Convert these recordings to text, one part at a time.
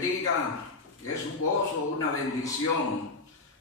bendiga. Es un gozo, una bendición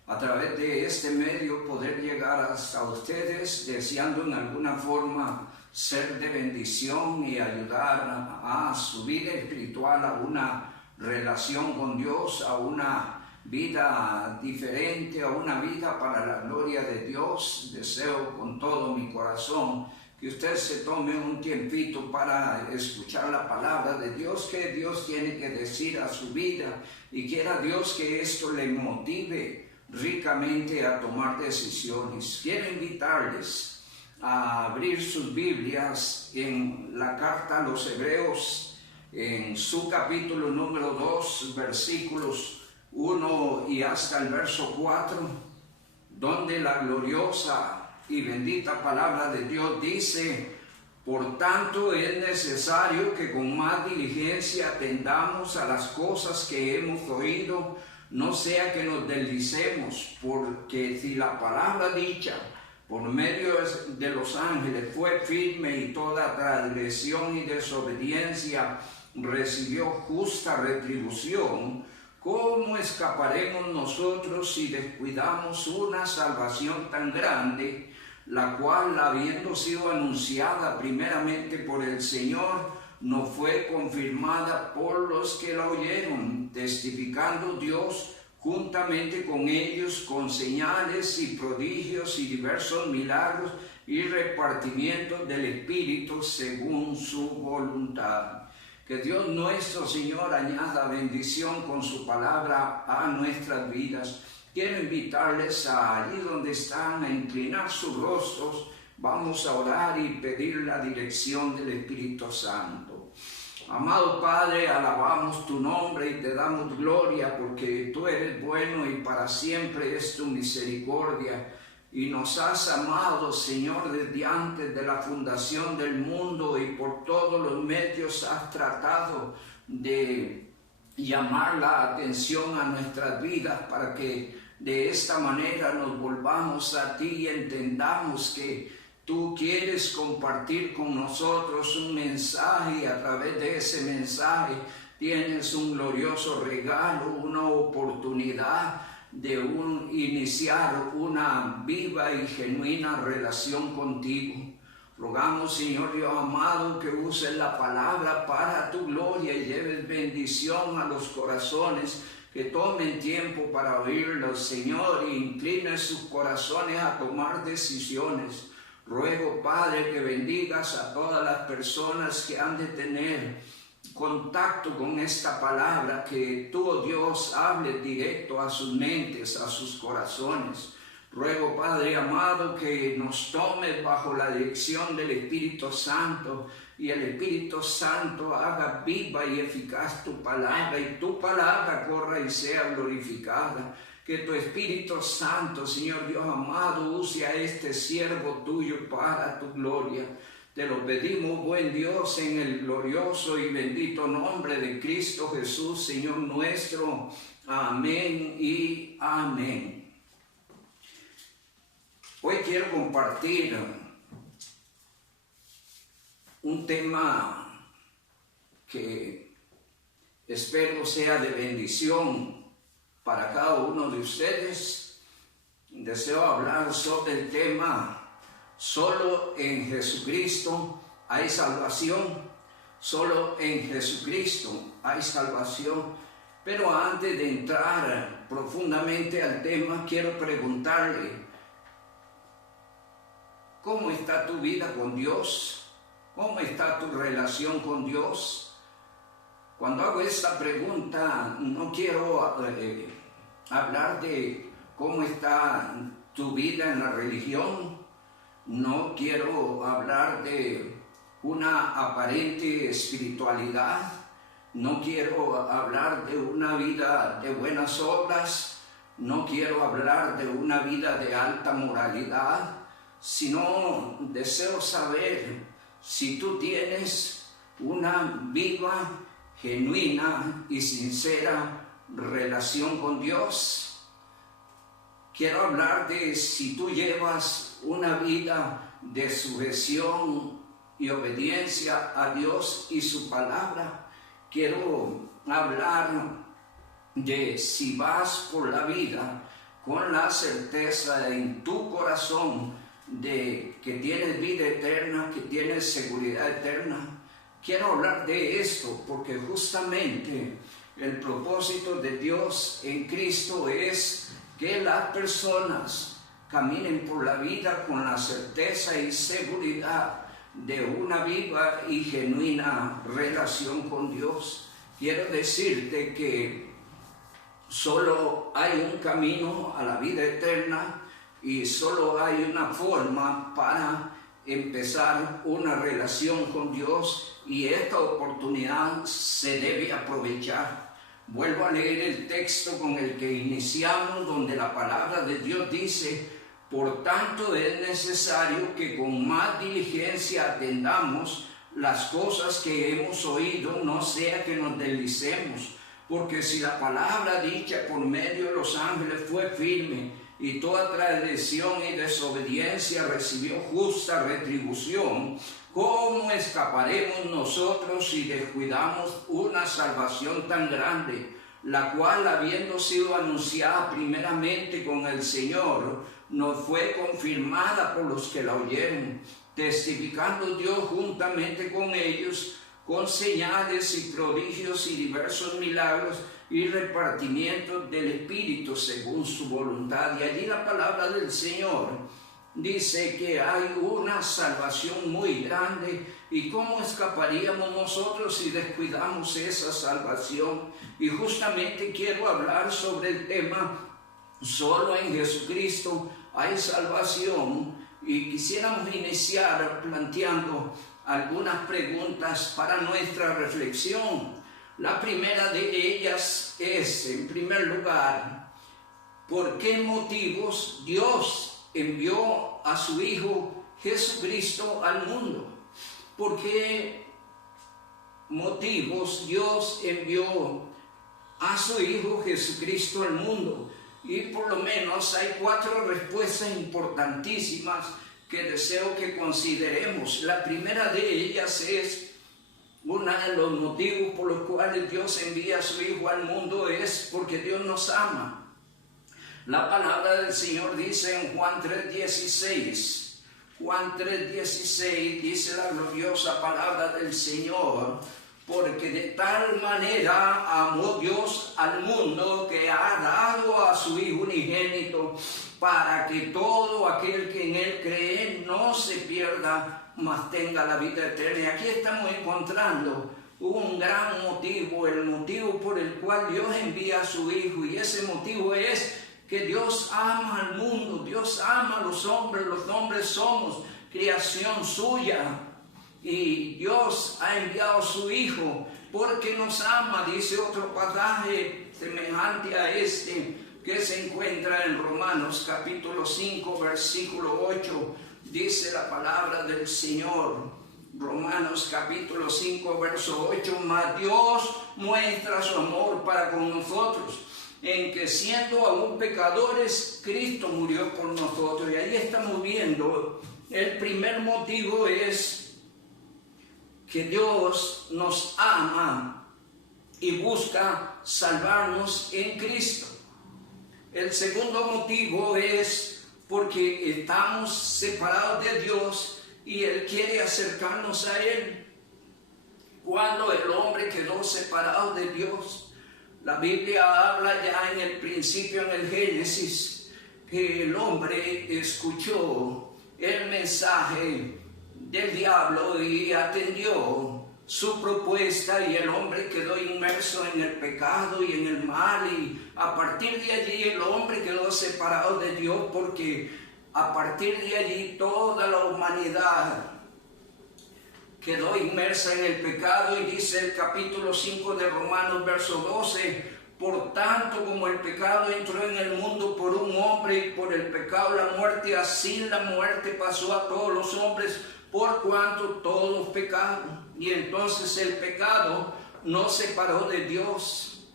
a través de este medio poder llegar hasta ustedes, deseando en alguna forma ser de bendición y ayudar a su vida espiritual, a una relación con Dios, a una vida diferente, a una vida para la gloria de Dios. Deseo con todo mi corazón que usted se tome un tiempito para escuchar la palabra de Dios, que Dios tiene que decir a su vida, y quiera Dios que esto le motive ricamente a tomar decisiones. Quiero invitarles a abrir sus Biblias en la carta a los Hebreos, en su capítulo número 2, versículos 1 y hasta el verso 4, donde la gloriosa y bendita palabra de Dios dice: por tanto es necesario que con más diligencia atendamos a las cosas que hemos oído, no sea que nos deslicemos, porque si la palabra dicha por medio de los ángeles fue firme y toda transgresión y desobediencia recibió justa retribución, ¿cómo escaparemos nosotros si descuidamos una salvación tan grande, la cual, habiendo sido anunciada primeramente por el Señor, no fue confirmada por los que la oyeron, testificando Dios juntamente con ellos con señales y prodigios y diversos milagros y repartimientos del Espíritu según su voluntad? Que Dios nuestro Señor añada bendición con su palabra a nuestras vidas. Quiero invitarles a allí donde están a inclinar sus rostros. Vamos a orar y pedir la dirección del Espíritu Santo. Amado Padre, alabamos tu nombre y te damos gloria, porque tú eres bueno y para siempre es tu misericordia. Y nos has amado, Señor, desde antes de la fundación del mundo, y por todos los medios has tratado de llamar la atención a nuestras vidas para que de esta manera nos volvamos a ti y entendamos que tú quieres compartir con nosotros un mensaje, y a través de ese mensaje tienes un glorioso regalo, una oportunidad de iniciar una viva y genuina relación contigo. Rogamos, Señor Dios amado, que uses la palabra para tu gloria y lleves bendición a los corazones que tomen tiempo para oírlo, Señor, e incline sus corazones a tomar decisiones. Ruego, Padre, que bendigas a todas las personas que han de tener contacto con esta palabra, que tú, oh Dios, hables directo a sus mentes, a sus corazones. Ruego, Padre amado, que nos tomes bajo la dirección del Espíritu Santo, y el Espíritu Santo haga viva y eficaz tu palabra, y tu palabra corra y sea glorificada. Que tu Espíritu Santo, Señor Dios amado, use a este siervo tuyo para tu gloria. Te lo pedimos, buen Dios, en el glorioso y bendito nombre de Cristo Jesús, Señor nuestro. Amén y amén. Hoy quiero compartir un tema que espero sea de bendición para cada uno de ustedes. Deseo hablar sobre el tema: solo en Jesucristo hay salvación. Solo en Jesucristo hay salvación. Pero antes de entrar profundamente al tema, quiero preguntarle: ¿cómo está tu vida con Dios? ¿Cómo está tu relación con Dios? Cuando hago esta pregunta, no quiero hablar de cómo está tu vida en la religión. No quiero hablar de una aparente espiritualidad. No quiero hablar de una vida de buenas obras. No quiero hablar de una vida de alta moralidad, sino deseo saber si tú tienes una viva, genuina y sincera relación con Dios. Quiero hablar de si tú llevas una vida de sujeción y obediencia a Dios y su palabra. Quiero hablar de si vas por la vida con la certeza en tu corazón de que tienes vida eterna, que tienes seguridad eterna. Quiero hablar de esto porque justamente el propósito de Dios en Cristo es que las personas caminen por la vida con la certeza y seguridad de una viva y genuina relación con Dios. Quiero decirte que solo hay un camino a la vida eterna y solo hay una forma para empezar una relación con Dios, y esta oportunidad se debe aprovechar. Vuelvo a leer el texto con el que iniciamos, donde la palabra de Dios dice: por tanto es necesario que con más diligencia atendamos las cosas que hemos oído, no sea que nos deslicemos. Porque si la palabra dicha por medio de los ángeles fue firme, y toda transgresión y desobediencia recibió justa retribución, ¿cómo escaparemos nosotros si descuidamos una salvación tan grande, la cual, habiendo sido anunciada primeramente con el Señor, nos fue confirmada por los que la oyeron, testificando Dios juntamente con ellos, con señales y prodigios y diversos milagros y repartimiento del Espíritu según su voluntad? Y allí la palabra del Señor dice que hay una salvación muy grande. ¿Y cómo escaparíamos nosotros si descuidamos esa salvación? Y justamente quiero hablar sobre el tema: solo en Jesucristo hay salvación. Y quisiéramos iniciar planteando algunas preguntas para nuestra reflexión. La primera de ellas es, en primer lugar, ¿por qué motivos Dios envió a su Hijo Jesucristo al mundo? ¿Por qué motivos Dios envió a su Hijo Jesucristo al mundo? Y por lo menos hay 4 respuestas importantísimas que deseo que consideremos. La primera de ellas es: uno de los motivos por los cuales Dios envía a su Hijo al mundo es porque Dios nos ama. La palabra del Señor dice en Juan 3:16, Juan 3:16 dice la gloriosa palabra del Señor: porque de tal manera amó Dios al mundo que ha dado a su Hijo unigénito, para que todo aquel que en Él cree no se pierda, mas tenga la vida eterna. Y aquí estamos encontrando un gran motivo, el motivo por el cual Dios envía a su Hijo, y ese motivo es que Dios ama al mundo, Dios ama a los hombres somos creación suya. Y Dios ha enviado a su Hijo porque nos ama. Dice otro pasaje semejante a este que se encuentra en Romanos capítulo 5 versículo 8. Dice la palabra del Señor, Romanos capítulo 5 verso 8: mas Dios muestra su amor para con nosotros, en que siendo aún pecadores, Cristo murió por nosotros. Y ahí estamos viendo, el primer motivo es que Dios nos ama y busca salvarnos en Cristo. El segundo motivo es porque estamos separados de Dios y Él quiere acercarnos a Él. Cuando el hombre quedó separado de Dios, la Biblia habla ya en el principio, en el Génesis, que el hombre escuchó el mensaje del diablo y atendió su propuesta, y el hombre quedó inmerso en el pecado y en el mal, y a partir de allí el hombre quedó separado de Dios, porque a partir de allí toda la humanidad quedó inmersa en el pecado. Y dice el capítulo 5 de Romanos verso 12: por tanto, como el pecado entró en el mundo por un hombre, y por el pecado la muerte, así la muerte pasó a todos los hombres, por cuanto todos pecaron. Y entonces el pecado nos separó de Dios.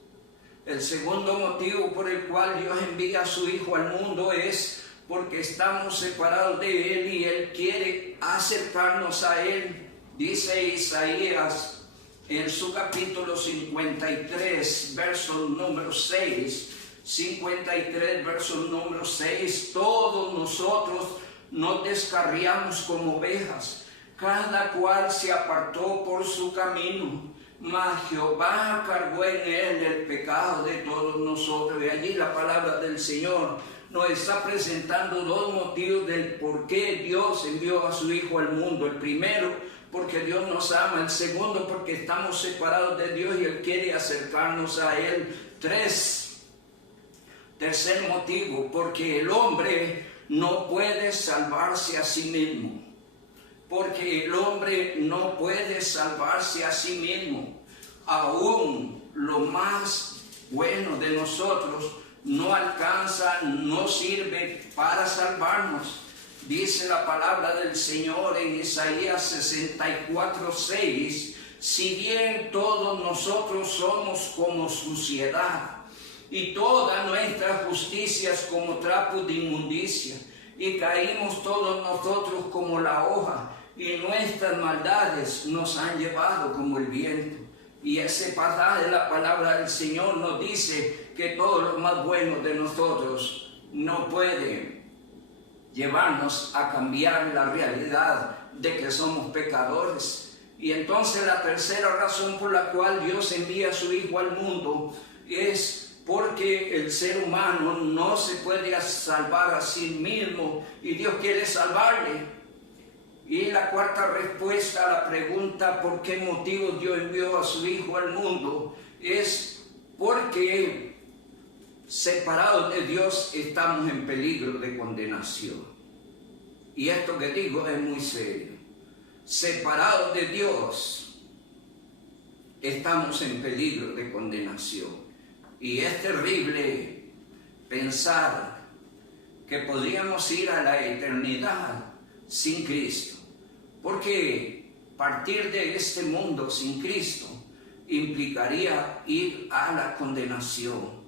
El segundo motivo por el cual Dios envía a su Hijo al mundo es porque estamos separados de Él y Él quiere acercarnos a Él. Dice Isaías en su capítulo 53, verso número 6, 53, verso número 6, todos nosotros nos descarriamos como ovejas, cada cual se apartó por su camino, mas Jehová cargó en él el pecado de todos nosotros. Y allí la palabra del Señor nos está presentando dos motivos del por qué Dios envió a su Hijo al mundo. El primero, porque Dios nos ama. El segundo, porque estamos separados de Dios y Él quiere acercarnos a Él. Tercer motivo, porque el hombre no puede salvarse a sí mismo. Porque el hombre no puede salvarse a sí mismo. Aún lo más bueno de nosotros no alcanza, no sirve para salvarnos. Dice la palabra del Señor en Isaías 64, 6, si bien todos nosotros somos como suciedad, y todas nuestras justicias como trapos de inmundicia, y caímos todos nosotros como la hoja, y nuestras maldades nos han llevado como el viento. Y ese pasaje de la palabra del Señor nos dice que todo lo más bueno de nosotros no puede llevarnos a cambiar la realidad de que somos pecadores. Y entonces la tercera razón por la cual Dios envía a su Hijo al mundo es porque el ser humano no se puede salvar a sí mismo y Dios quiere salvarle. Y la cuarta respuesta a la pregunta ¿por qué motivo Dios envió a su Hijo al mundo? Es porque separados de Dios estamos en peligro de condenación. Y esto que digo es muy serio. Separados de Dios estamos en peligro de condenación. Y es terrible pensar que podríamos ir a la eternidad sin Cristo. Porque partir de este mundo sin Cristo implicaría ir a la condenación.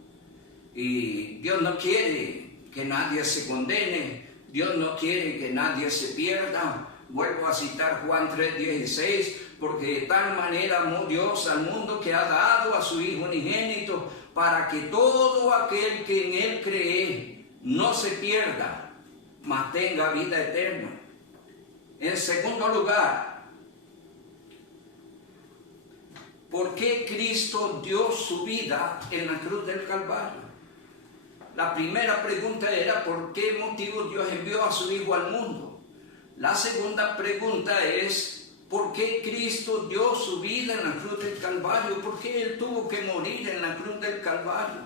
Y Dios no quiere que nadie se condene, Dios no quiere que nadie se pierda. Vuelvo a citar Juan 3:16, porque de tal manera amó Dios al mundo que ha dado a su Hijo unigénito, para que todo aquel que en Él cree no se pierda, mas tenga vida eterna. En segundo lugar, ¿por qué Cristo dio su vida en la cruz del Calvario? La primera pregunta era ¿por qué motivo Dios envió a su Hijo al mundo? La segunda pregunta es ¿por qué Cristo dio su vida en la cruz del Calvario? ¿Por qué Él tuvo que morir en la cruz del Calvario?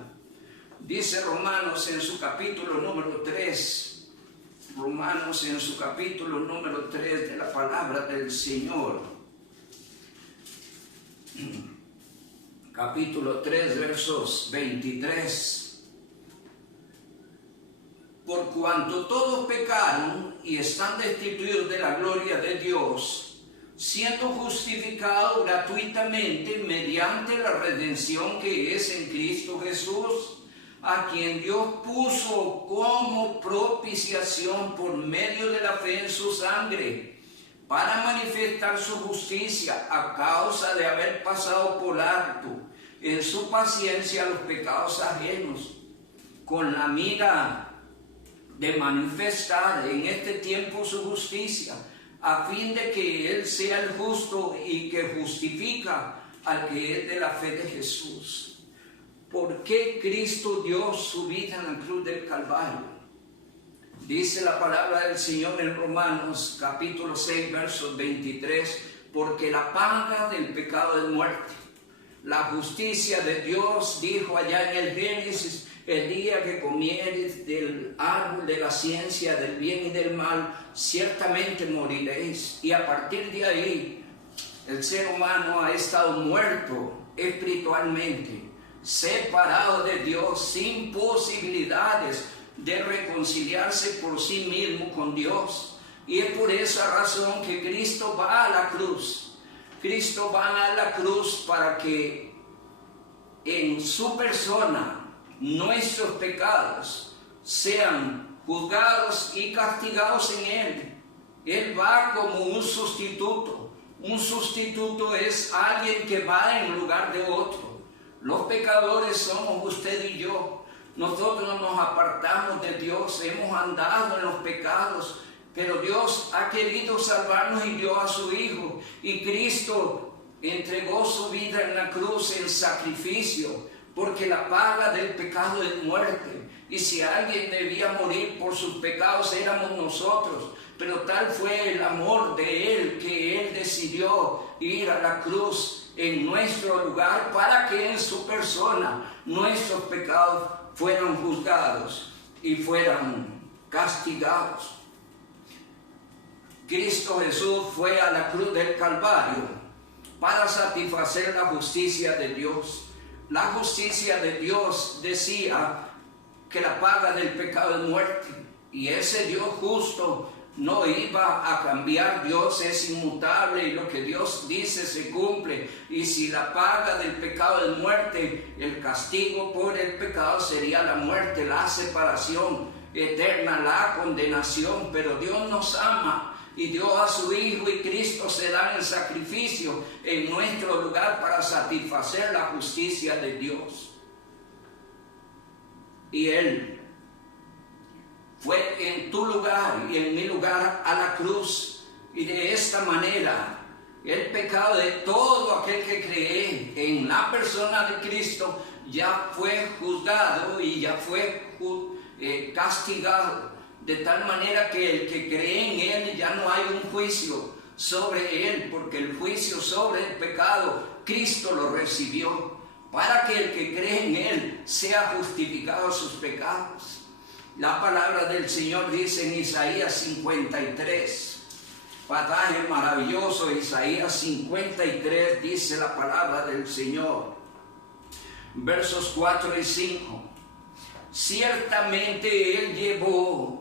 Dice Romanos en su capítulo número 3, Romanos en su capítulo número 3 de la palabra del Señor, capítulo 3 versos 23, por cuanto todos pecaron y están destituidos de la gloria de Dios, siendo justificados gratuitamente mediante la redención que es en Cristo Jesús, a quien Dios puso como propiciación por medio de la fe en su sangre, para manifestar su justicia a causa de haber pasado por alto en su paciencia los pecados ajenos, con la mira de manifestar en este tiempo su justicia, a fin de que Él sea el justo y que justifica al que es de la fe de Jesús. ¿Por qué Cristo dio su vida en la cruz del Calvario? Dice la palabra del Señor en Romanos capítulo 6 versos 23, porque la paga del pecado es muerte. La justicia de Dios dijo allá en el Génesis, el día que comieres del árbol de la ciencia del bien y del mal, ciertamente moriréis. Y a partir de ahí, el ser humano ha estado muerto espiritualmente, separado de Dios, sin posibilidades de reconciliarse por sí mismo con Dios. Y es por esa razón que Cristo va a la cruz. Cristo va a la cruz para que en su persona nuestros pecados sean juzgados y castigados en Él. Él va como un sustituto, Un sustituto es alguien que va en lugar de otro. Los pecadores somos usted y yo. Nosotros nos apartamos de Dios, hemos andado en los pecados, pero Dios ha querido salvarnos y dio a su Hijo. Y Cristo entregó su vida en la cruz en sacrificio, porque la paga del pecado es muerte. Y si alguien debía morir por sus pecados, éramos nosotros. Pero tal fue el amor de Él, que Él decidió ir a la cruz en nuestro lugar, para que en su persona nuestros pecados fueran juzgados y fueran castigados. Cristo Jesús fue a la cruz del Calvario para satisfacer la justicia de Dios. La justicia de Dios decía que la paga del pecado es muerte, y ese Dios justo no iba a cambiar. Dios es inmutable y lo que Dios dice se cumple. Y si la paga del pecado es muerte, el castigo por el pecado sería la muerte, la separación eterna, la condenación. Pero Dios nos ama y dio a su Hijo, y Cristo se da en sacrificio en nuestro lugar para satisfacer la justicia de Dios. Y Él fue en tu lugar y en mi lugar a la cruz, y de esta manera el pecado de todo aquel que cree en la persona de Cristo ya fue juzgado y ya fue castigado, de tal manera que el que cree en Él ya no hay un juicio sobre Él, porque el juicio sobre el pecado Cristo lo recibió, para que el que cree en Él sea justificado de sus pecados. La palabra del Señor dice en Isaías 53, pasaje maravilloso, Isaías 53, dice la palabra del Señor, versos 4 y 5. Ciertamente Él llevó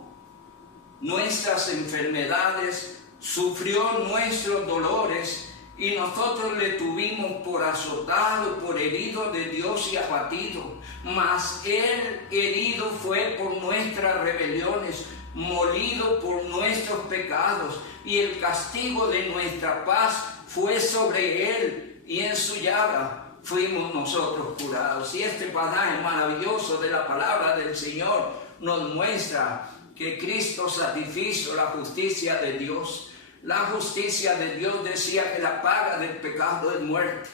nuestras enfermedades, sufrió nuestros dolores, y nosotros le tuvimos por azotado, por herido de Dios y abatido. Mas Él herido fue por nuestras rebeliones, molido por nuestros pecados, y el castigo de nuestra paz fue sobre Él, y en su llaga fuimos nosotros curados. Y este pasaje maravilloso de la palabra del Señor nos muestra que Cristo satisfizo la justicia de Dios. La justicia de Dios decía que la paga del pecado es muerte,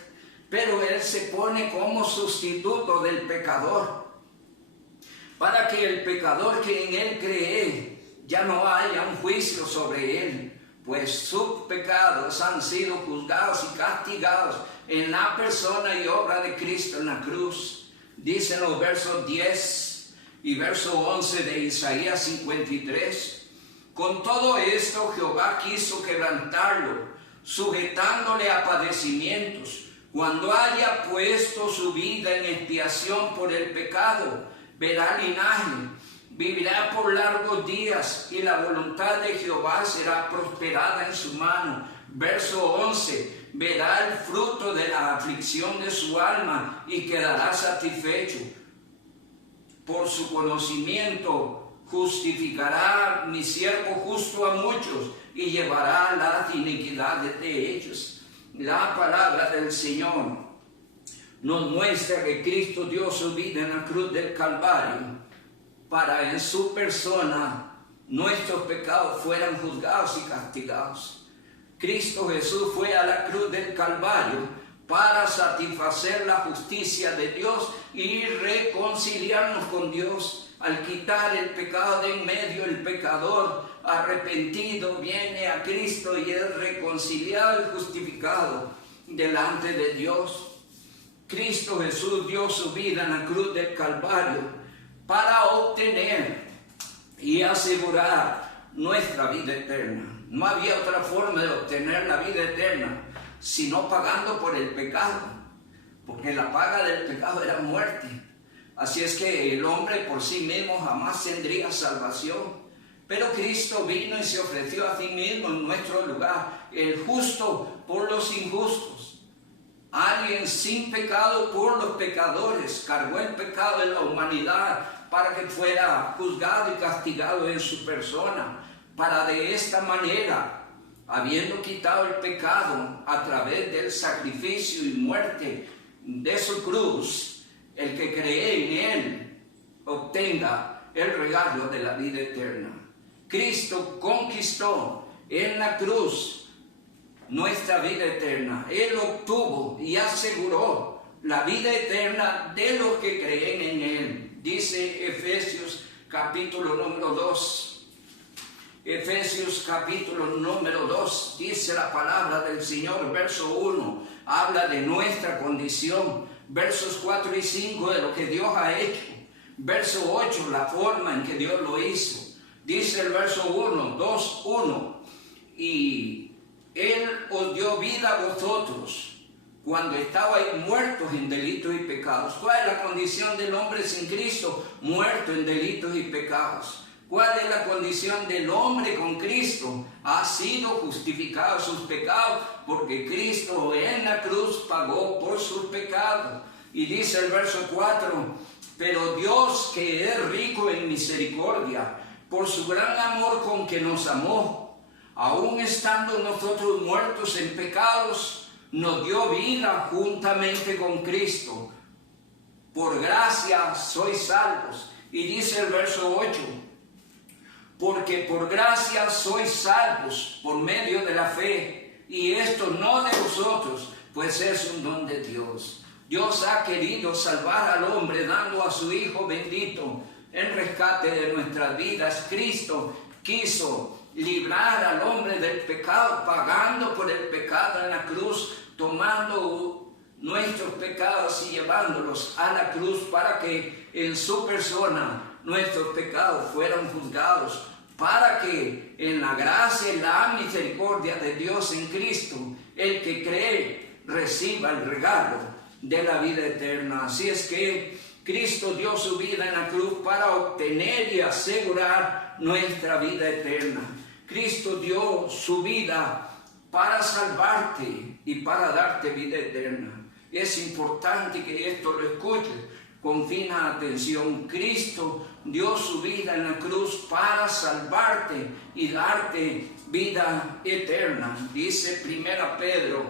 pero Él se pone como sustituto del pecador, para que el pecador que en Él cree ya no haya un juicio sobre él, pues sus pecados han sido juzgados y castigados en la persona y obra de Cristo en la cruz. Dicen los versos 10 y verso 11 de Isaías 53. Con todo esto Jehová quiso quebrantarlo, sujetándole a padecimientos. Cuando haya puesto su vida en expiación por el pecado, verá linaje, vivirá por largos días, y la voluntad de Jehová será prosperada en su mano. Verso 11, verá el fruto de la aflicción de su alma y quedará satisfecho. Por su conocimiento justificará mi siervo justo a muchos y llevará las iniquidades de ellos. La palabra del Señor nos muestra que Cristo dio su vida en la cruz del Calvario para en su persona nuestros pecados fueran juzgados y castigados. Cristo Jesús fue a la cruz del Calvario para satisfacer la justicia de Dios y reconciliarnos con Dios. Al quitar el pecado de en medio, el pecador arrepentido viene a Cristo y es reconciliado y justificado delante de Dios. Cristo Jesús dio su vida en la cruz del Calvario para obtener y asegurar nuestra vida eterna. No había otra forma de obtener la vida eterna sino pagando por el pecado, porque la paga del pecado era muerte. Así es que el hombre por sí mismo jamás tendría salvación. Pero Cristo vino y se ofreció a sí mismo en nuestro lugar, el justo por los injustos, alguien sin pecado por los pecadores, cargó el pecado de la humanidad para que fuera juzgado y castigado en su persona, para de esta manera habiendo quitado el pecado a través del sacrificio y muerte de su cruz, el que cree en él obtenga el regalo de la vida eterna. Cristo conquistó en la cruz nuestra vida eterna. Él obtuvo y aseguró la vida eterna de los que creen en él. Dice Efesios capítulo número 2. Efesios capítulo número 2, dice la palabra del Señor, verso 1, habla de nuestra condición, versos 4 y 5 de lo que Dios ha hecho, verso 8, la forma en que Dios lo hizo, dice el verso 1, 2, 1, y Él os dio vida a vosotros cuando estabais muertos en delitos y pecados. ¿Cuál es la condición del hombre sin Cristo? Muerto en delitos y pecados. ¿Cuál es la condición del hombre con Cristo? Ha sido justificado sus pecados porque Cristo en la cruz pagó por sus pecados. Y dice el verso 4, pero Dios, que es rico en misericordia, por su gran amor con que nos amó, aun estando nosotros muertos en pecados, nos dio vida juntamente con Cristo. Por gracia sois salvos. Y dice el verso 8, porque por gracia sois salvos por medio de la fe, y esto no de vosotros, pues es un don de Dios. Dios ha querido salvar al hombre dando a su Hijo bendito en rescate de nuestras vidas. Cristo quiso librar al hombre del pecado, pagando por el pecado en la cruz, tomando nuestros pecados y llevándolos a la cruz para que en su persona nuestros pecados fueran juzgados, para que en la gracia y la misericordia de Dios en Cristo, el que cree reciba el regalo de la vida eterna. Así es que Cristo dio su vida en la cruz para obtener y asegurar nuestra vida eterna. Cristo dio su vida para salvarte y para darte vida eterna. Es importante que esto lo escuches con fina atención. Cristo dio su vida en la cruz para salvarte y darte vida eterna. Dice 1 Pedro,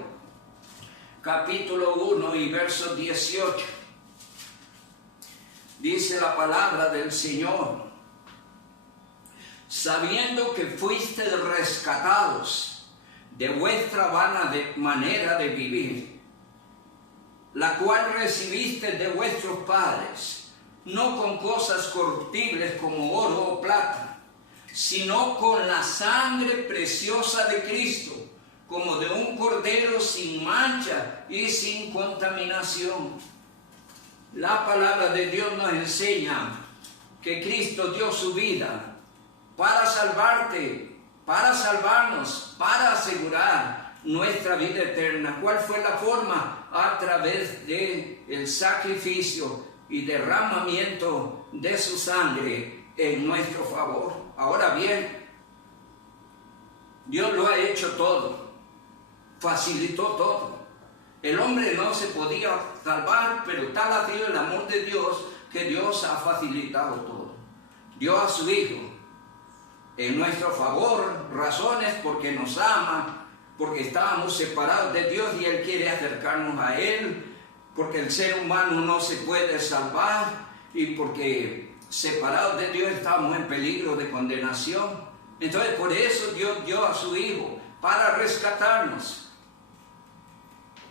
capítulo 1 y verso 18. Dice la palabra del Señor, sabiendo que fuisteis rescatados de vuestra vana manera de vivir, la cual recibiste de vuestros padres, no con cosas corruptibles como oro o plata, sino con la sangre preciosa de Cristo, como de un cordero sin mancha y sin contaminación. La palabra de Dios nos enseña que Cristo dio su vida para salvarte, para salvarnos, para asegurar nuestra vida eterna. ¿Cuál fue la forma? A través del sacrificio y derramamiento de su sangre en nuestro favor. Ahora bien, Dios lo ha hecho todo, facilitó todo. El hombre no se podía salvar, pero tal ha sido el amor de Dios que Dios ha facilitado todo. Dio a su Hijo en nuestro favor, razones porque nos ama, porque estábamos separados de Dios y Él quiere acercarnos a Él, porque el ser humano no se puede salvar y porque separados de Dios estamos en peligro de condenación. Entonces por eso Dios dio a su Hijo para rescatarnos.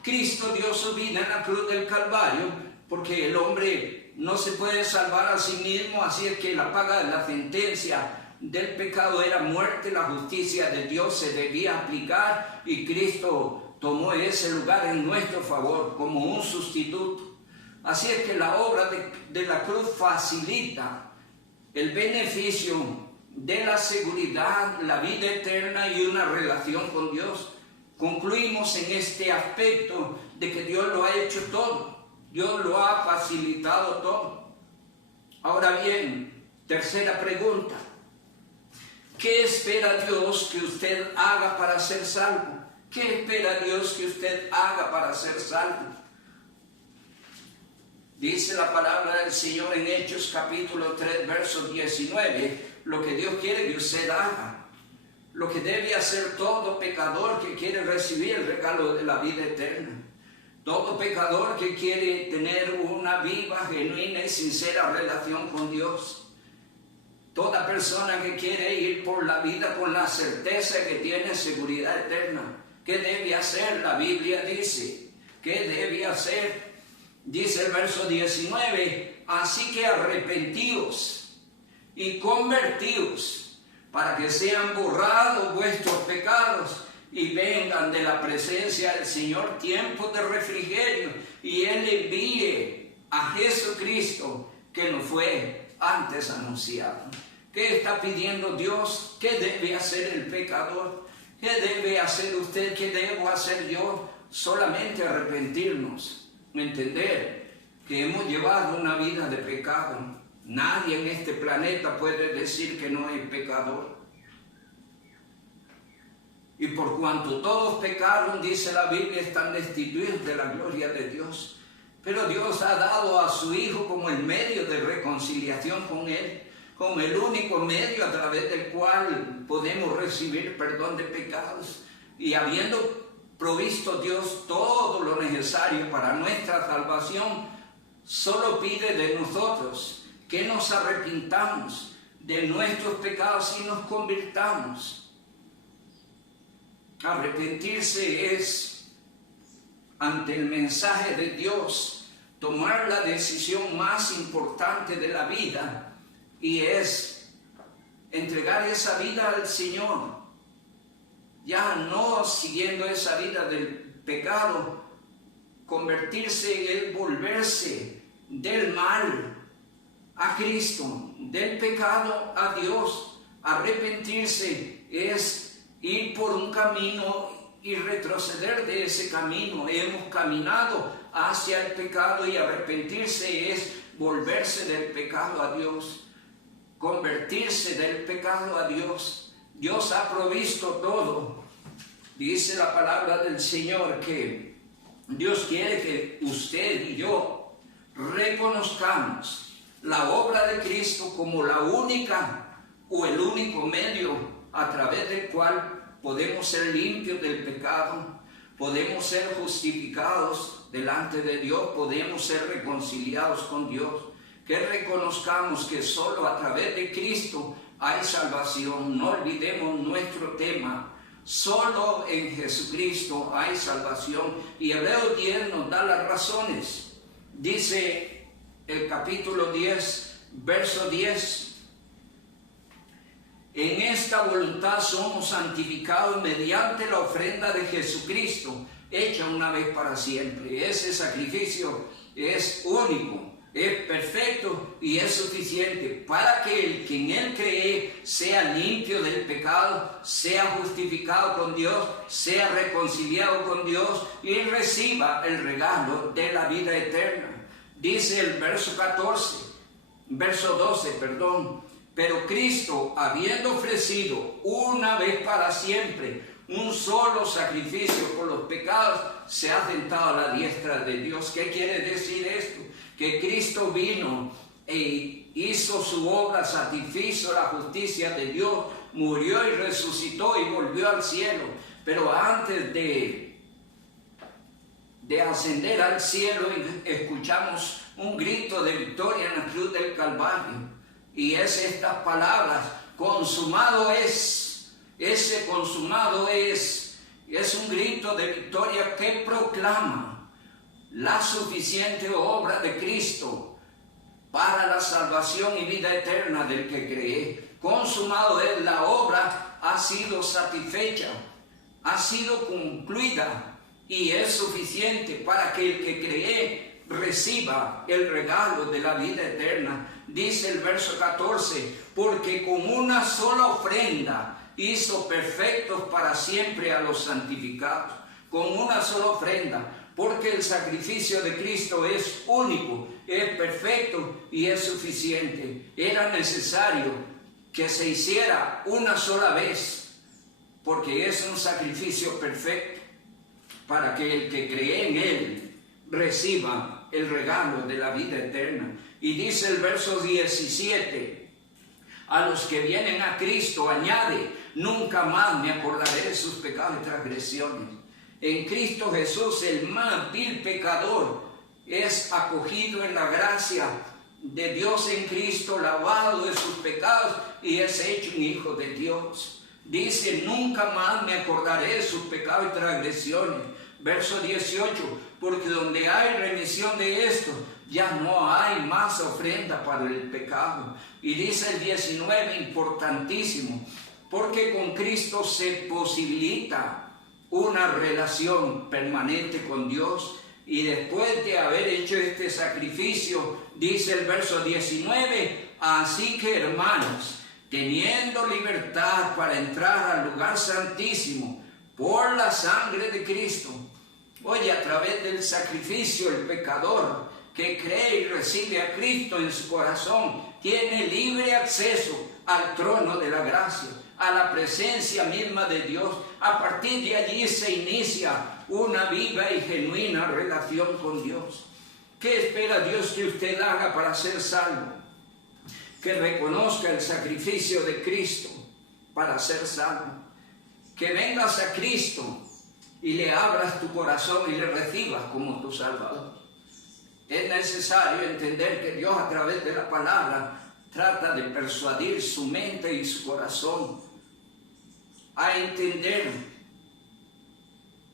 Cristo dio su vida en la cruz del Calvario porque el hombre no se puede salvar a sí mismo, así es que la paga de la sentencia del pecado era muerte. La justicia de Dios se debía aplicar y Cristo tomó ese lugar en nuestro favor como un sustituto. Así es que la obra de la cruz facilita el beneficio de la seguridad, la vida eterna y una relación con Dios. Concluimos en este aspecto de que Dios lo ha hecho todo, Dios lo ha facilitado todo. Ahora bien, tercera pregunta. ¿Qué espera Dios que usted haga para ser salvo? ¿Qué espera Dios que usted haga para ser salvo? Dice la palabra del Señor en Hechos capítulo 3, verso 19, lo que Dios quiere que usted haga. lo que debe hacer todo pecador que quiere recibir el regalo de la vida eterna. Todo pecador que quiere tener una viva, genuina y sincera relación con Dios. Toda persona que quiere ir por la vida con la certeza que tiene seguridad eterna. ¿Qué debe hacer? La Biblia dice. ¿Qué debe hacer? Dice el verso 19, así que arrepentíos y convertíos para que sean borrados vuestros pecados y vengan de la presencia del Señor tiempos de refrigerio y Él envíe a Jesucristo que nos fue antes anunciado. ¿Qué está pidiendo Dios? ¿Qué debe hacer el pecador? ¿Qué debe hacer usted? ¿Qué debo hacer yo? Solamente arrepentirnos, entender que hemos llevado una vida de pecado. Nadie en este planeta puede decir que no es pecador. Y por cuanto todos pecaron, dice la Biblia, están destituidos de la gloria de Dios. Pero Dios ha dado a su Hijo como el medio de reconciliación con Él, como el único medio a través del cual podemos recibir perdón de pecados. Y habiendo provisto Dios todo lo necesario para nuestra salvación, solo pide de nosotros que nos arrepintamos de nuestros pecados y nos convirtamos. Arrepentirse es, ante el mensaje de Dios, tomar la decisión más importante de la vida, y es entregar esa vida al Señor. Ya no siguiendo esa vida del pecado, convertirse en Él, volverse del mal a Cristo, del pecado a Dios. Arrepentirse es ir por un camino y retroceder de ese camino. Hemos caminado hacia el pecado y arrepentirse es volverse del pecado a Dios, convertirse del pecado a Dios. Dios ha provisto todo. Dice la palabra del Señor que Dios quiere que usted y yo reconozcamos la obra de Cristo como la única o el único medio a través del cual podemos ser limpios del pecado, podemos ser justificados delante de Dios, podemos ser reconciliados con Dios. Que reconozcamos que solo a través de Cristo hay salvación. No olvidemos nuestro tema. Solo en Jesucristo hay salvación. Y Hebreos 10 nos da las razones. Dice el capítulo 10, verso 10. En esta voluntad somos santificados mediante la ofrenda de Jesucristo, hecha una vez para siempre. Ese sacrificio es único, es perfecto y es suficiente para que el que en Él cree sea limpio del pecado, sea justificado con Dios, sea reconciliado con Dios y reciba el regalo de la vida eterna. Dice el verso 12, pero Cristo, habiendo ofrecido una vez para siempre un solo sacrificio por los pecados, se ha sentado a la diestra de Dios. ¿Qué quiere decir esto? Que Cristo vino e hizo su obra, satisfizo la justicia de Dios, murió y resucitó y volvió al cielo. Pero antes de ascender al cielo, escuchamos un grito de victoria en la cruz del Calvario. Y es estas palabras: consumado es. Ese consumado es un grito de victoria que proclama la suficiente obra de Cristo para la salvación y vida eterna del que cree. Consumado es, la obra ha sido satisfecha, ha sido concluida y es suficiente para que el que cree reciba el regalo de la vida eterna. Dice el verso 14, porque con una sola ofrenda hizo perfectos para siempre a los santificados. Con una sola ofrenda, porque el sacrificio de Cristo es único, es perfecto y es suficiente. Era necesario que se hiciera una sola vez, porque es un sacrificio perfecto, para que el que cree en Él reciba el regalo de la vida eterna. Y dice el verso 17, a los que vienen a Cristo añade nunca más me acordaré de sus pecados y transgresiones. En Cristo Jesús, el más vil pecador es acogido en la gracia de Dios en Cristo, lavado de sus pecados y es hecho un hijo de Dios. Dice, nunca más me acordaré de sus pecados y transgresiones. Verso 18, porque donde hay remisión de esto, ya no hay más ofrenda para el pecado. Y dice el 19, importantísimo, porque con Cristo se posibilita una relación permanente con Dios. Y después de haber hecho este sacrificio, dice el verso 19, así que hermanos, teniendo libertad para entrar al lugar santísimo por la sangre de Cristo. Oye, a través del sacrificio, el pecador que cree y recibe a Cristo en su corazón tiene libre acceso al trono de la gracia, a la presencia misma de Dios. A partir de allí se inicia una viva y genuina relación con Dios. ¿Qué espera Dios que usted haga para ser salvo? Que reconozca el sacrificio de Cristo para ser salvo. Que vengas a Cristo y le abras tu corazón y le recibas como tu Salvador. Es necesario entender que Dios a través de la palabra trata de persuadir su mente y su corazón a entender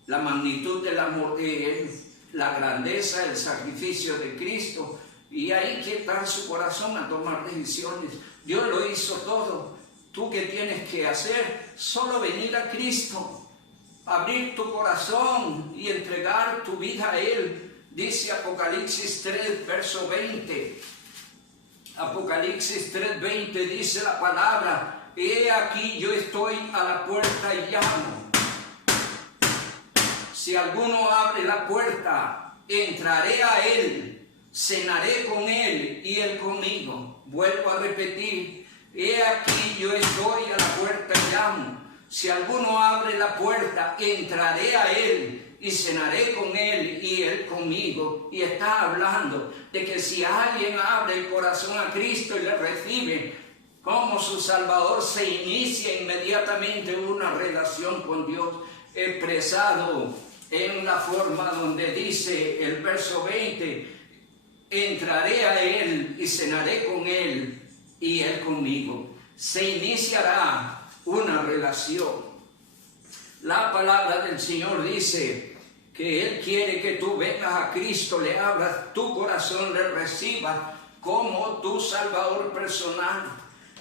la magnitud del amor de Él, la grandeza del sacrificio de Cristo, y ahí quietar su corazón a tomar decisiones. Dios lo hizo todo. ¿Tú qué tienes que hacer? Solo venir a Cristo, abrir tu corazón y entregar tu vida a Él. Dice Apocalipsis 3, verso 20. Apocalipsis 3:20 dice la palabra, he aquí yo estoy a la puerta y llamo. Si alguno abre la puerta, entraré a él, cenaré con él y él conmigo. Vuelvo a repetir, he aquí yo estoy a la puerta y llamo. Si alguno abre la puerta, entraré a él y cenaré con él y él conmigo. Y está hablando de que si alguien abre el corazón a Cristo y le recibe como su Salvador, se inicia inmediatamente una relación con Dios, expresado en una forma donde dice el verso 20, entraré a él y cenaré con él y él conmigo. Se iniciará una relación. La palabra del Señor dice que Él quiere que tú vengas a Cristo, le abras tu corazón, le recibas como tu Salvador personal.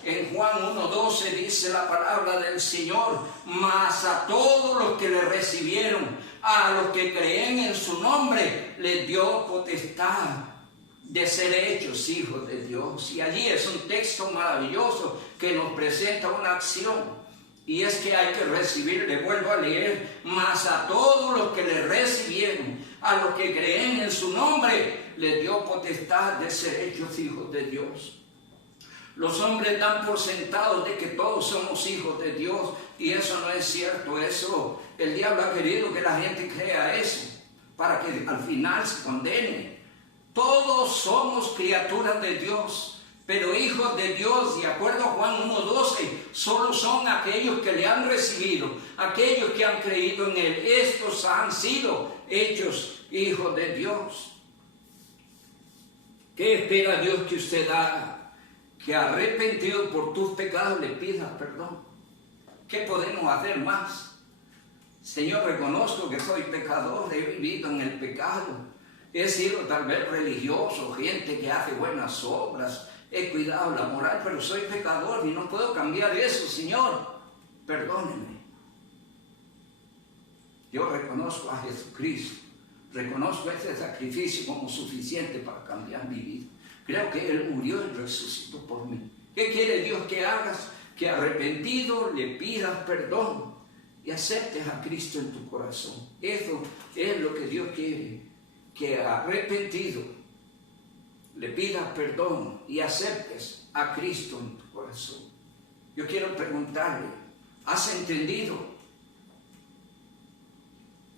En Juan 1:12 dice la palabra del Señor, mas a todos los que le recibieron, a los que creen en su nombre, les dio potestad de ser hechos hijos de Dios. Y allí es un texto maravilloso que nos presenta una acción. Y es que hay que recibir, le vuelvo a leer, mas a todos los que le recibieron, a los que creen en su nombre, les dio potestad de ser hechos hijos de Dios. Los hombres dan por sentado de que todos somos hijos de Dios, y eso no es cierto. Eso, el diablo ha querido que la gente crea eso, para que al final se condene. Todos somos criaturas de Dios, pero hijos de Dios, de acuerdo a Juan 1:12, solo son aquellos que le han recibido, aquellos que han creído en Él. Estos han sido hechos hijos de Dios. ¿Qué espera Dios que usted haga? Que arrepentido por tus pecados le pidas perdón. ¿Qué podemos hacer más? Señor, reconozco que soy pecador, he vivido en el pecado, he sido tal vez religioso, gente que hace buenas obras, he cuidado la moral, pero soy pecador y no puedo cambiar eso, Señor. Perdóneme. Yo reconozco a Jesucristo, reconozco ese sacrificio como suficiente para cambiar mi vida. Creo que Él murió y resucitó por mí. ¿Qué quiere Dios que hagas? Que arrepentido le pidas perdón y aceptes a Cristo en tu corazón. Eso es lo que Dios quiere, que arrepentido le pidas perdón y aceptes a Cristo en tu corazón. Yo quiero preguntarle, ¿has entendido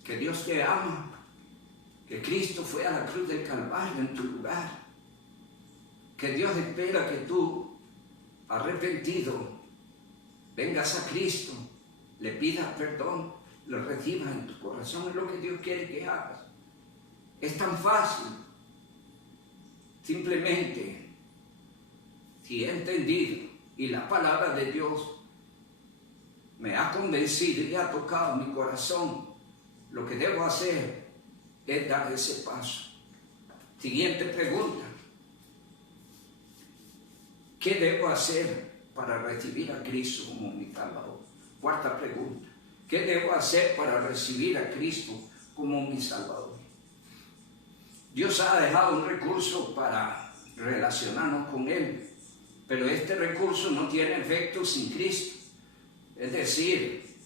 que Dios te ama? Que Cristo fue a la cruz del Calvario en tu lugar. Que Dios espera que tú, arrepentido, vengas a Cristo, le pidas perdón, lo recibas en tu corazón, es lo que Dios quiere que hagas. Es tan fácil. Simplemente, si he entendido y la palabra de Dios me ha convencido y ha tocado mi corazón, lo que debo hacer es dar ese paso. Siguiente pregunta. ¿Qué debo hacer para recibir a Cristo como mi Salvador? Cuarta pregunta. ¿Qué debo hacer para recibir a Cristo como mi Salvador? Dios ha dejado un recurso para relacionarnos con Él, pero este recurso no tiene efecto sin Cristo. Es decir,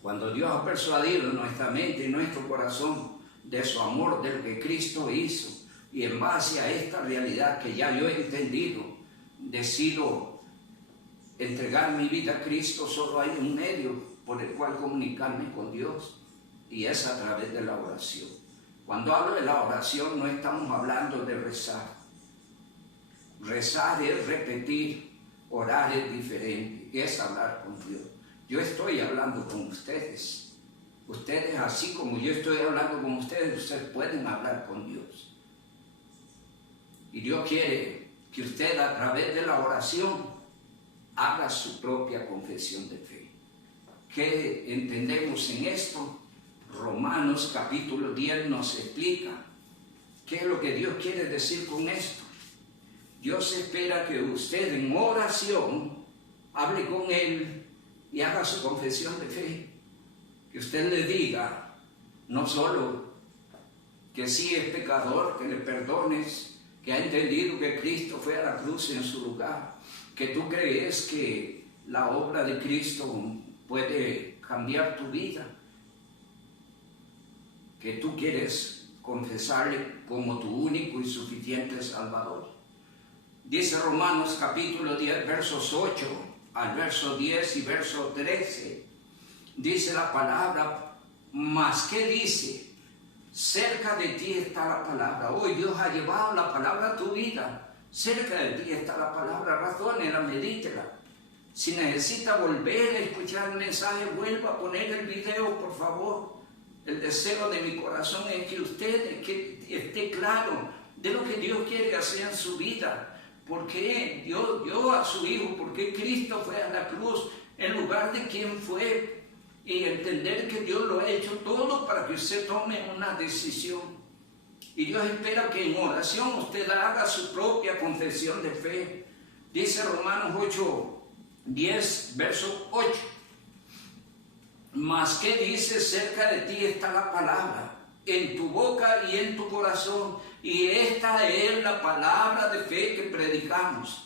cuando Dios ha persuadido nuestra mente y nuestro corazón de su amor, de lo que Cristo hizo, y en base a esta realidad que ya yo he entendido, decido entregar mi vida a Cristo. Solo hay un medio por el cual comunicarme con Dios, y es a través de la oración. Cuando hablo de la oración no estamos hablando de rezar. Rezar es repetir, orar es diferente, es hablar con Dios. Yo estoy hablando con ustedes. Ustedes, así como yo estoy hablando con ustedes, ustedes pueden hablar con Dios. Y Dios quiere que usted, a través de la oración, haga su propia confesión de fe. ¿Qué entendemos en esto? Romanos capítulo 10 nos explica qué es lo que Dios quiere decir con esto. Dios espera que usted en oración hable con Él y haga su confesión de fe. Que usted le diga no solo que sí es pecador, que le perdones, que ha entendido que Cristo fue a la cruz en su lugar, que tú crees que la obra de Cristo puede cambiar tu vida, que tú quieres confesarle como tu único y suficiente Salvador. Dice Romanos capítulo 10, versos 8 al verso 10 y verso 13, dice la palabra, mas ¿qué dice? Cerca de ti está la palabra. Hoy Dios ha llevado la palabra a tu vida. Cerca de ti está la palabra. Razónela, medítela. Si necesita volver a escuchar el mensaje, vuelva a poner el video, por favor. El deseo de mi corazón es que usted esté claro de lo que Dios quiere hacer en su vida. ¿Por qué Dios dio a su Hijo? ¿Por qué Cristo fue a la cruz en lugar de quien fue? Y entender que Dios lo ha hecho todo para que usted tome una decisión. Y Dios espera que en oración usted haga su propia confesión de fe. Dice Romanos 8, 10, verso 8. Mas ¿qué dice? Cerca de ti está la palabra, en tu boca y en tu corazón. Y esta es la palabra de fe que predicamos.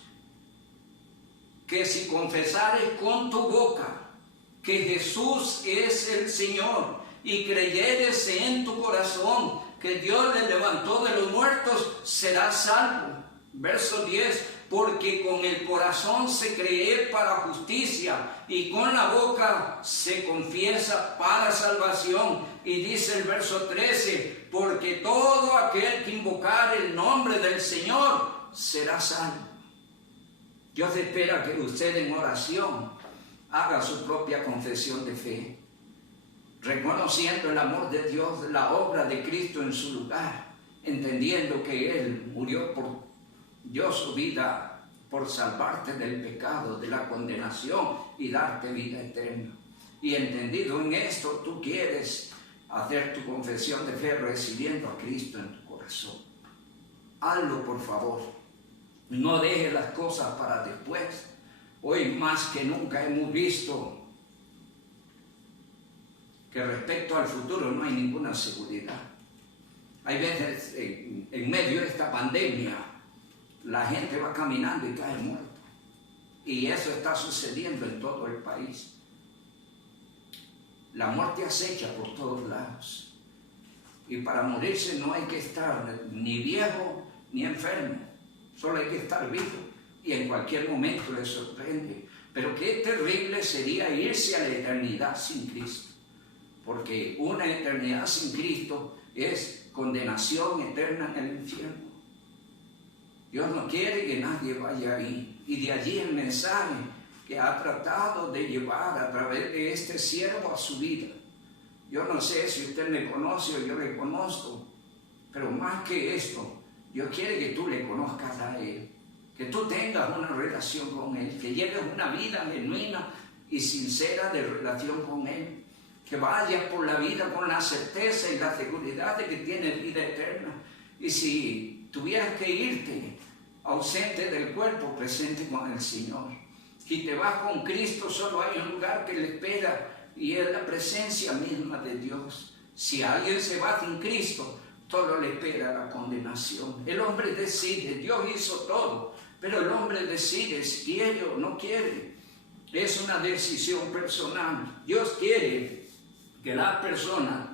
Que si confesares con tu boca que Jesús es el Señor y creyeres en tu corazón que Dios le levantó de los muertos, serás salvo. Verso 10, porque con el corazón se cree para justicia y con la boca se confiesa para salvación. Y dice el verso 13, porque todo aquel que invocar el nombre del Señor será salvo. Dios espera que usted en oración haga su propia confesión de fe, reconociendo el amor de Dios, la obra de Cristo en su lugar, entendiendo que Él dio su vida por salvarte del pecado, de la condenación y darte vida eterna. Y entendido en esto, tú quieres hacer tu confesión de fe recibiendo a Cristo en tu corazón. Hazlo, por favor. No dejes las cosas para después. Hoy más que nunca hemos visto que respecto al futuro no hay ninguna seguridad. Hay veces en medio de esta pandemia la gente va caminando y cae muerta. Y eso está sucediendo en todo el país. La muerte acecha por todos lados. Y para morirse no hay que estar ni viejo ni enfermo. Solo hay que estar vivo. Y en cualquier momento le sorprende. Pero qué terrible sería irse a la eternidad sin Cristo. Porque una eternidad sin Cristo es condenación eterna en el infierno. Dios no quiere que nadie vaya ahí. Y de allí el mensaje que ha tratado de llevar a través de este siervo a su vida. Yo no sé si usted me conoce o yo le conozco, pero más que esto, Dios quiere que tú le conozcas a Él, que tú tengas una relación con Él, que lleves una vida genuina y sincera de relación con Él, que vayas por la vida con la certeza y la seguridad de que tienes vida eterna. Y si tuvieras que irte ausente del cuerpo, presente con el Señor. Si te vas con Cristo, solo hay un lugar que le espera y es la presencia misma de Dios. Si alguien se va sin Cristo, solo le espera la condenación. El hombre decide, Dios hizo todo, pero el hombre decide si quiere o no quiere. Es una decisión personal. Dios quiere que las personas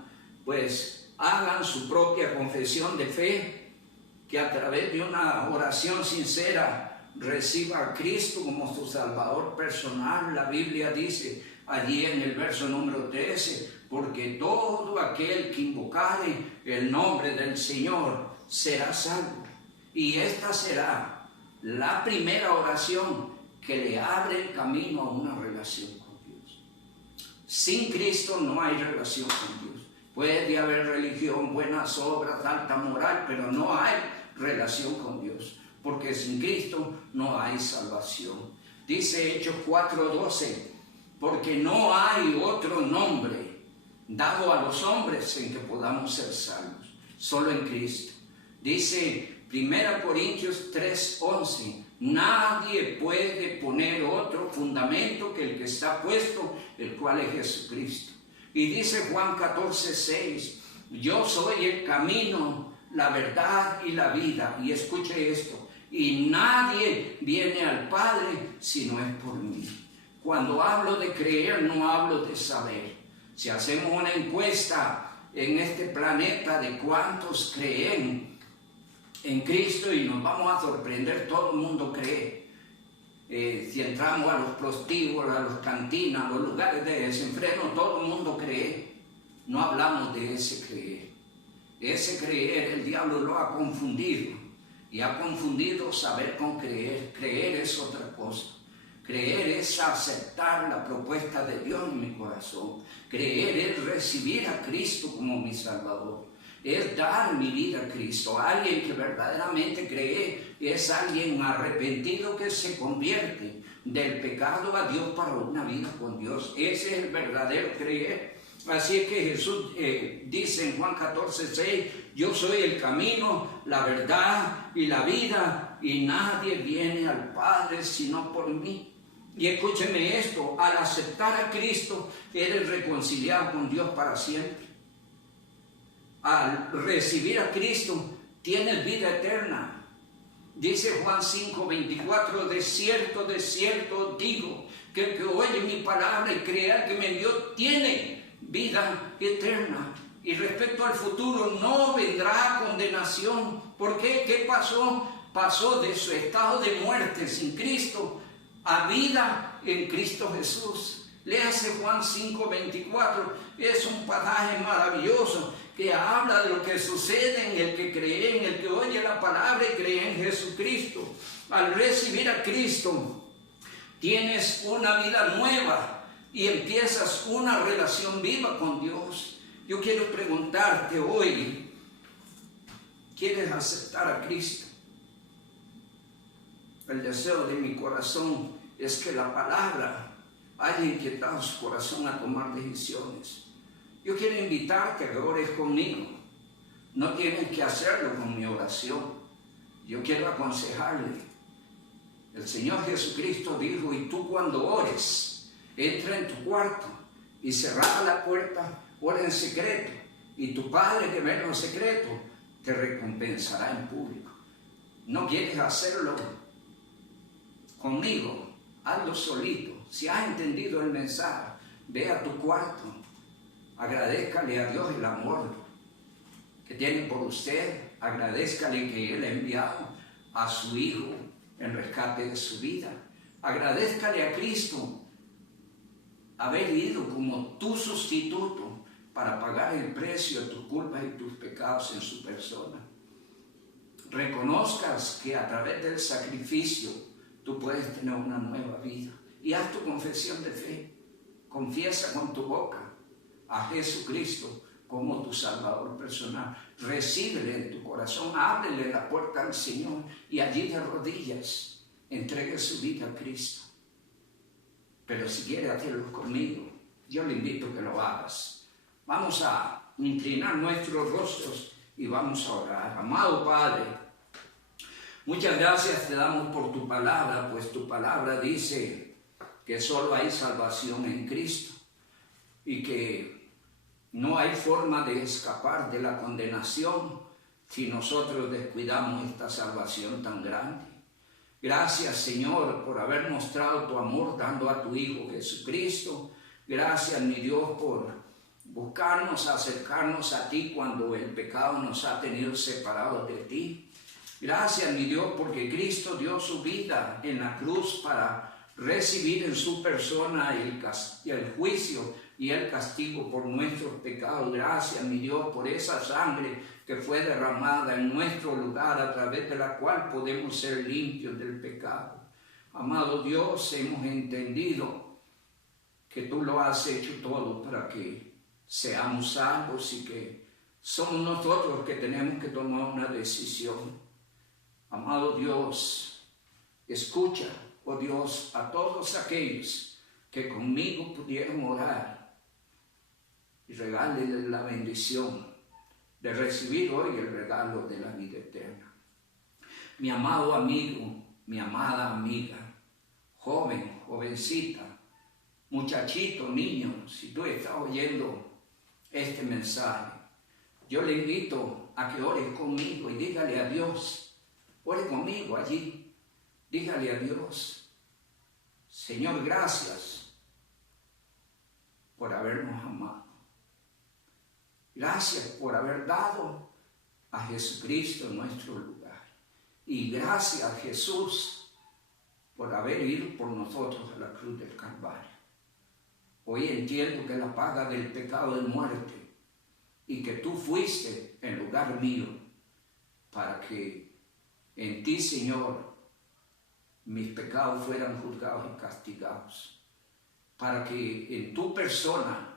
pues hagan su propia confesión de fe, que a través de una oración sincera reciba a Cristo como su Salvador personal. La Biblia dice allí en el verso número 13, porque todo aquel que invocare el nombre del Señor será salvo. Y esta será la primera oración que le abre el camino a una relación con Dios. Sin Cristo no hay relación con Dios. Puede haber religión, buenas obras, alta moral, pero no hay relación con Dios, porque sin Cristo no hay salvación. Dice Hechos 4:12, porque no hay otro nombre dado a los hombres en que podamos ser salvos, solo en Cristo. Dice 1 Corintios 3:11, nadie puede poner otro fundamento que el que está puesto, el cual es Jesucristo. Y dice Juan 14:6, yo soy el camino, la verdad y la vida. Y escuche esto, y nadie viene al Padre si no es por mí. Cuando hablo de creer, no hablo de saber. Si hacemos una encuesta en este planeta de cuántos creen en Cristo, y nos vamos a sorprender, todo el mundo cree. Si entramos a los prostíbulos, a los cantinas, a los lugares de desenfreno, todo el mundo cree. No hablamos de ese creer. Ese creer el diablo lo ha confundido, y ha confundido saber con creer. Creer es otra cosa. Creer es aceptar la propuesta de Dios en mi corazón. Creer es recibir a Cristo como mi Salvador. Es dar mi vida a Cristo. Alguien que verdaderamente cree es alguien arrepentido que se convierte del pecado a Dios para una vida con Dios. Ese es el verdadero creer. Así es que Jesús dice en Juan 14:6, yo soy el camino, la verdad y la vida, y nadie viene al Padre sino por mí. Y escúcheme esto, al aceptar a Cristo, eres reconciliado con Dios para siempre. Al recibir a Cristo, tienes vida eterna. Dice Juan 5:24, de cierto digo, que el que oye mi palabra y crea que me envió, tiene vida eterna. Y respecto al futuro, no vendrá condenación. ¿Por qué? ¿Qué pasó? Pasó de su estado de muerte sin Cristo a vida en Cristo Jesús. Léase Juan 5:24, es un pasaje maravilloso que habla de lo que sucede en el que cree, en el que oye la palabra y cree en Jesucristo. Al recibir a Cristo, tienes una vida nueva y empiezas una relación viva con Dios. Yo quiero preguntarte hoy, ¿quieres aceptar a Cristo? El deseo de mi corazón es que la palabra haya inquietado su corazón a tomar decisiones. Yo quiero invitarte a que ores conmigo. No tienes que hacerlo con mi oración. Yo quiero aconsejarle. El Señor Jesucristo dijo, y tú cuando ores, entra en tu cuarto y cerrada la puerta, ora en secreto, y tu Padre que ve en lo secreto te recompensará en público. ¿No quieres hacerlo conmigo? Hazlo solito. Si has entendido el mensaje, ve a tu cuarto, agradézcale a Dios el amor que tiene por usted, agradézcale que Él ha enviado a su Hijo en rescate de su vida, agradézcale a Cristo haber ido como tu sustituto para pagar el precio de tus culpas y tus pecados en su persona. Reconozcas que a través del sacrificio tú puedes tener una nueva vida. y haz tu confesión de fe. Confiesa con tu boca a Jesucristo como tu Salvador personal. Recíbele en tu corazón, ábrele la puerta al Señor y allí de rodillas entregue su vida a Cristo. Pero si quiere hacerlo conmigo, yo le invito a que lo hagas. Vamos a inclinar nuestros rostros y vamos a orar. Amado Padre, muchas gracias te damos por tu palabra, pues tu palabra dice que solo hay salvación en Cristo y que no hay forma de escapar de la condenación si nosotros descuidamos esta salvación tan grande. Gracias, Señor, por haber mostrado tu amor dando a tu Hijo Jesucristo. Gracias, mi Dios, por buscarnos, acercarnos a ti cuando el pecado nos ha tenido separados de ti. Gracias, mi Dios, porque Cristo dio su vida en la cruz para recibir en su persona el juicio y el castigo por nuestros pecados. Gracias, mi Dios, por esa sangre que fue derramada en nuestro lugar, a través de la cual podemos ser limpios del pecado. Amado Dios, hemos entendido que tú lo has hecho todo para que seamos salvos y que somos nosotros que tenemos que tomar una decisión. Amado Dios, escucha, oh Dios, a todos aquellos que conmigo pudieron orar y regálele la bendición de recibir hoy el regalo de la vida eterna. Mi amado amigo, mi amada amiga, joven, jovencita, muchachito, niño, si tú estás oyendo este mensaje, yo le invito a que ore conmigo y dígale a Dios, ore conmigo allí, dígale a Dios, Señor, gracias por habernos amado. Gracias por haber dado a Jesucristo en nuestro lugar. Y gracias, Jesús, por haber ido por nosotros a la cruz del Calvario. Hoy entiendo que la paga del pecado es muerte y que tú fuiste en lugar mío para que en ti, Señor, mis pecados fueran juzgados y castigados. Para que en tu persona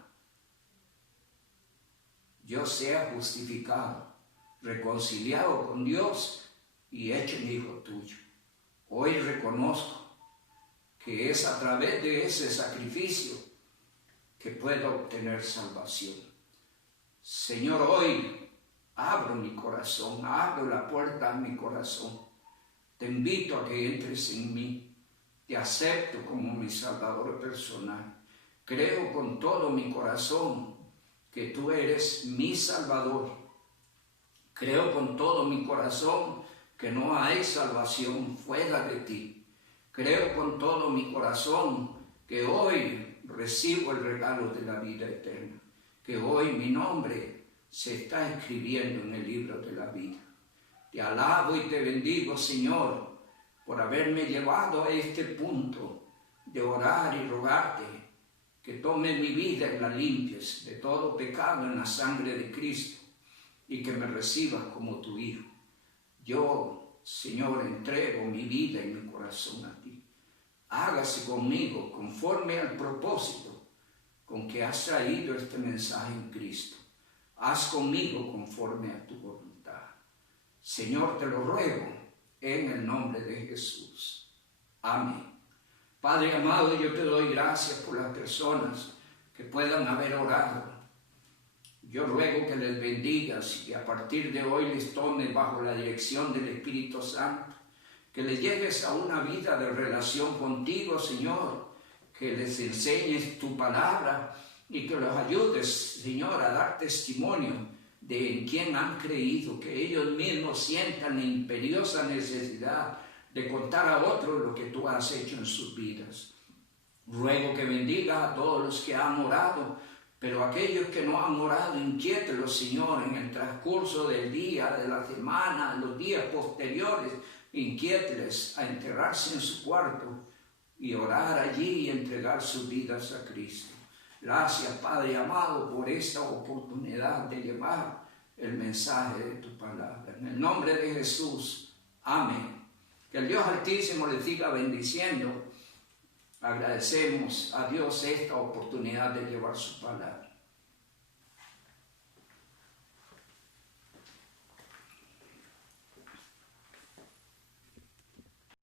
yo sea justificado, reconciliado con Dios y hecho un hijo tuyo. Hoy reconozco que es a través de ese sacrificio que puedo obtener salvación. Señor, hoy abro mi corazón, abro la puerta a mi corazón. Te invito a que entres en mí. Te acepto como mi Salvador personal. Creo con todo mi corazón que tú eres mi Salvador. Creo con todo mi corazón que no hay salvación fuera de ti. Creo con todo mi corazón que hoy recibo el regalo de la vida eterna. Que hoy mi nombre se está escribiendo en el libro de la vida. Te alabo y te bendigo, Señor, por haberme llevado a este punto de orar y rogarte que tome mi vida y la limpies de todo pecado en la sangre de Cristo y que me recibas como tu Hijo. Yo, Señor, entrego mi vida y mi corazón a ti. Hágase conmigo conforme al propósito con que has traído este mensaje en Cristo. Haz conmigo conforme a tu voluntad. Señor, te lo ruego en el nombre de Jesús. Amén. Padre amado, yo te doy gracias por las personas que puedan haber orado. Yo ruego que les bendigas y que a partir de hoy les tomes bajo la dirección del Espíritu Santo. Que les lleves a una vida de relación contigo, Señor. Que les enseñes tu palabra y que los ayudes, Señor, a dar testimonio de en quién han creído. Que ellos mismos sientan la imperiosa necesidad de contar a otros lo que tú has hecho en sus vidas. Ruego que bendiga a todos los que han orado, pero aquellos que no han orado, inquiételos, Señor, en el transcurso del día, de la semana, los días posteriores, inquiételes a enterrarse en su cuarto y orar allí y entregar sus vidas a Cristo. Gracias, Padre amado, por esta oportunidad de llevar el mensaje de tu palabra. En el nombre de Jesús, amén. Que el Dios Altísimo les siga bendiciendo Agradecemos a Dios esta oportunidad de llevar su palabra.